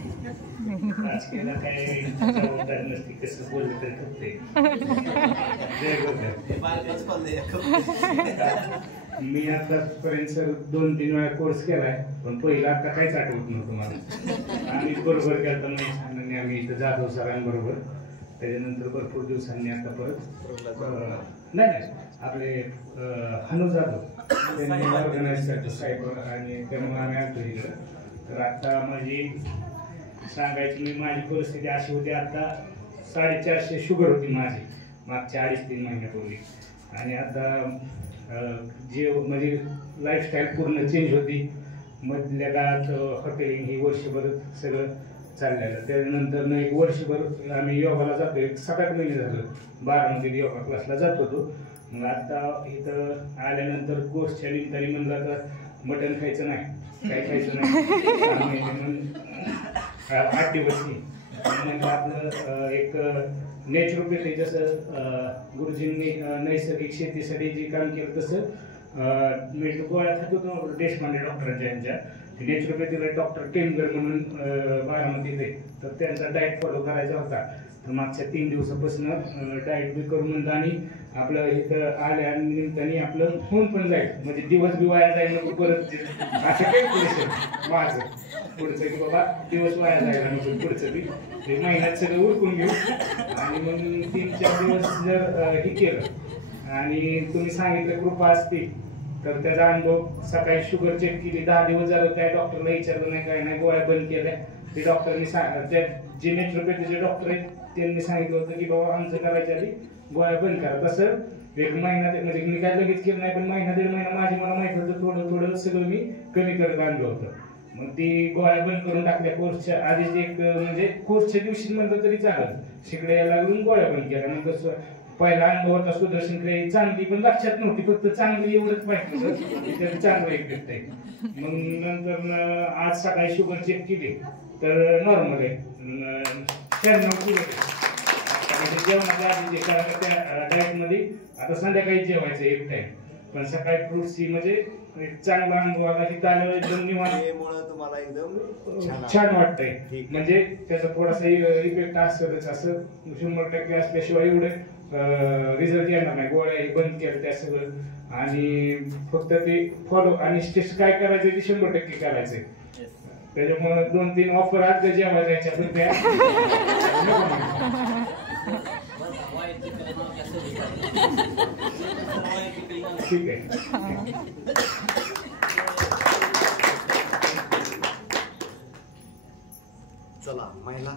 राजकीयाला काय जबाबदारी नसते, कसं बोललं तरी खपते. मी आतापर्यंत सर 2-3 वेळा कोर्स केलाय, पण पहिला आता काहीच आठवत नव्हतं मला. आम्ही बरोबर केलं तर आम्ही इथं जाधव सरांबरोबर. त्याच्यानंतर भरपूर दिवसांनी आता परत नाही आपले हनु जाधव त्यांनी ऑर्गनाईज करतो साहेब आणि त्यामुळे आम्ही आलतो इकडं. तर आता माझी सांगायची मी माझी परिस्थिती अशी होती, आता 450 शुगर होती माझी मागच्या 2.5-3 महिन्यापूर्वी. आणि आता जे म्हणजे लाईफस्टाईल पूर्ण चेंज होती. मधल्या काळात हॉटेलिंग ही वर्षभर सगळं चाललेलं. त्यानंतर 1 वर्षभर आम्ही योगाला जातो. 7-8 महिने झालं बारामतीत योगा क्लासला जात होतो. मग आता इथं आल्यानंतर कोर्सच्या निमित्ताने म्हणलं आता मटण खायचं नाही, काही खायचं नाही. म्हणून 8 दिवस म्हणजे आपलं एक नॅचरोपॅथी जसं गुरुजींनी नैसर्गिक शेतीसाठी जे काम केलं तसं मी गोळ्या खात होतो देशपांडे डॉक्टरांच्या यांच्या. नॅचरोपॅथीला डॉक्टर टेमगर म्हणून बारामतीत, तर त्यांचा डाएट फॉलो करायचा होता. तर मागच्या 3 दिवसापासून डाएट बी करून म्हणतो आणि आपलं इथं आल्या निमित्ताने आपलं होऊन पण जाईल, म्हणजे दिवस बी वाया जाईल नको परत. असं काही पुढचं माझं पुढचं की बाबा दिवस वाया जायला नको, पुढचं बी ते महिन्यात सगळं उरकून घेऊ. आणि मग 3-4 दिवस जर हे केलं आणि तुम्ही सांगितलं कृपा असते तर त्याचा अनुभव. सकाळी शुगर चेक केली, 10 दिवस झालं, काय डॉक्टरला विचारलं नाही, काय नाही, गोळ्या बंद केल्या. ते डॉक्टरनी त्या जे नॅचरोपॅथीचे डॉक्टर आहेत त्यांनी सांगितलं होतं की बाबा आमचं करायच्या आधी गोळ्या बंद करा. तसं 1 महिना म्हणजे मी काय लगेच केलं नाही, पण महिना-1.5 महिना मला माहित होतं, थोडं सगळं मी कमी करत आणलं होतं. मग ती गोळ्या बंद करून टाकल्या कोर्सच्या आधीच. एक म्हणजे कोर्सच्या दिवशी म्हणलं तरी चालत, शिकडे यायला लागून गोळ्या बंद केल्या. मग कसं पहिला अनुभव होता सुदर्शन क्रिया चांगली, पण लक्षात नव्हती, फक्त चांगली एवढंच माहिती होतं, त्याचं चांगलं इफेक्ट आहे. मग नंतर आज सकाळी शुगर चेक केली तर नॉर्मल आहे, 96 किलो. जेवणाच्या आधी जे कारण त्या डाएटमध्ये आता संध्याकाळी जेवायचं 1 टाइम, पण सकाळी फ्रुट्सची म्हणजे एक चांगला अनुभव आला की त्याला एकदम निवांत तुम्हाला एकदम छान वाटतंय. म्हणजे त्याचा थोडासा इफेक्ट असतोच, असं 100% असल्याशिवाय एवढं रिझल्ट येणार नाही. गोळ्या बंद केल्या त्या सगळं, आणि फक्त ते फॉलो आणि स्टेज काय करायचं ते 100% करायचंय. त्याच्यामुळे 2-3 ऑफर आज जेव्हा जायच्या होत्या. ठीक आहे. चला महिला